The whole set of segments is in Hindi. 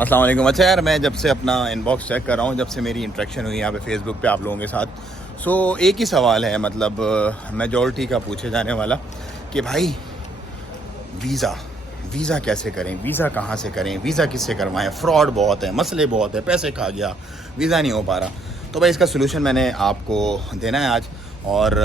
अस्सलाम वालेकुम। अच्छा यार, मैं जब से अपना इनबॉक्स चेक कर रहा हूँ, जब से मेरी इंटरेक्शन हुई यहाँ पे फेसबुक पे आप लोगों के साथ, सो एक ही सवाल है, मतलब मेजॉरिटी का पूछे जाने वाला कि भाई वीज़ा वीज़ा कैसे करें, वीज़ा कहाँ से करें, वीज़ा किससे करवाएं, फ्रॉड बहुत है, मसले बहुत है, पैसे खा गया, वीज़ा नहीं हो पा रहा। तो भाई इसका सोल्यूशन मैंने आपको देना है आज, और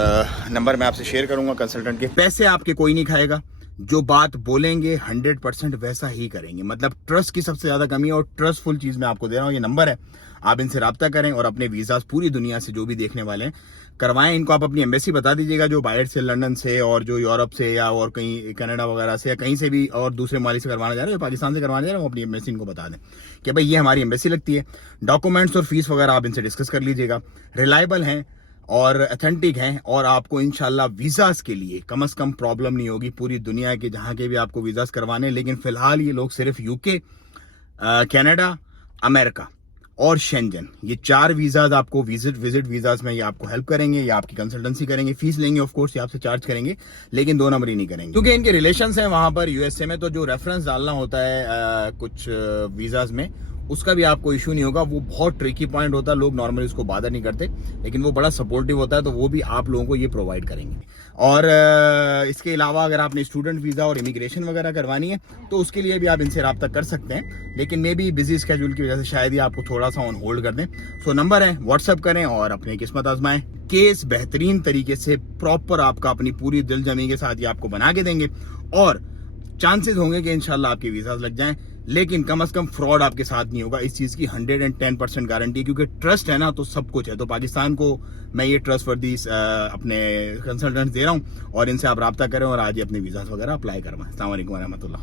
नंबर मैं आपसे शेयर करूँगा कंसल्टेंट के। पैसे आपके कोई नहीं खाएगा, जो बात बोलेंगे 100% वैसा ही करेंगे। मतलब ट्रस्ट की सबसे ज़्यादा कमी है, और ट्रस्टफुल चीज़ मैं आपको दे रहा हूँ, ये नंबर है, आप इनसे रब्ता करें और अपने वीज़ाज पूरी दुनिया से जो भी देखने वाले हैं करवाएं। इनको आप अपनी एम्बेसी बता दीजिएगा, जो बाहर से, लंदन से और जो यूरोप से या और कहीं कनाडा वगैरह से या कहीं से भी और दूसरे मालिक से करवाना जा रहे हैं, पाकिस्तान से करवाना जा रहे हैं, वो अपनी एम्बेसी इनको बता दें कि भाई ये हमारी एम्बेसी लगती है। डॉक्यूमेंट्स और फीस वगैरह आप इनसे डिस्कस कर लीजिएगा, रिलायबल हैं और अथेंटिक हैं, और आपको इंशाल्लाह वीज़ास के लिए कम से कम प्रॉब्लम नहीं होगी। पूरी दुनिया के जहाँ के भी आपको वीज़ास करवाने, लेकिन फिलहाल ये लोग सिर्फ यूके, कनाडा, अमेरिका और शेंजन, ये 4 वीज़ाज आपको विजिट वीज़ाज में ये आपको हेल्प करेंगे, ये आपकी कंसल्टेंसी करेंगे, फीस लेंगे, ऑफ कोर्स ये आपसे चार्ज करेंगे, लेकिन 2 नंबर ही नहीं करेंगे, क्योंकि इनके रिलेशंस हैं वहाँ पर यूएसए में। तो जो रेफरेंस डालना होता है कुछ वीज़ाज में, उसका भी आपको इशू नहीं होगा। वो बहुत ट्रिकी पॉइंट होता है, लोग नॉर्मली उसको बादर नहीं करते, लेकिन वो बड़ा सपोर्टिव होता है, तो वो भी आप लोगों को ये प्रोवाइड करेंगे। और इसके अलावा अगर आपने स्टूडेंट वीज़ा और इमिग्रेशन वगैरह करवानी है, तो उसके लिए भी आप इनसे रब्ता कर सकते हैं, लेकिन मे बी बिजी स्केड्यूल की वजह से शायद ही आपको थोड़ा सा ऑन होल्ड कर दें। सो नंबर है, व्हाट्सअप करें और अपनी किस्मत आजमाएं। केस बेहतरीन तरीके से प्रॉपर आपका अपनी पूरी दिल जमी के साथ ये आपको बना के देंगे, और चांसेस होंगे कि इंशाल्लाह आपके वीज़ाज लग जाएं, लेकिन कम से कम फ्रॉड आपके साथ नहीं होगा। इस चीज़ की 110% गारंटी है, क्योंकि ट्रस्ट है ना तो सब कुछ है। तो पाकिस्तान को मैं ये ट्रस्टवर्दी अपने कंसल्टेंट दे रहा हूँ, और इनसे आप रब्ता करें और आज ही अपने वीज़ाज वगैरह अप्लाई करवाएं। अस्सलाम वालेकुम रहमतुल्लाह।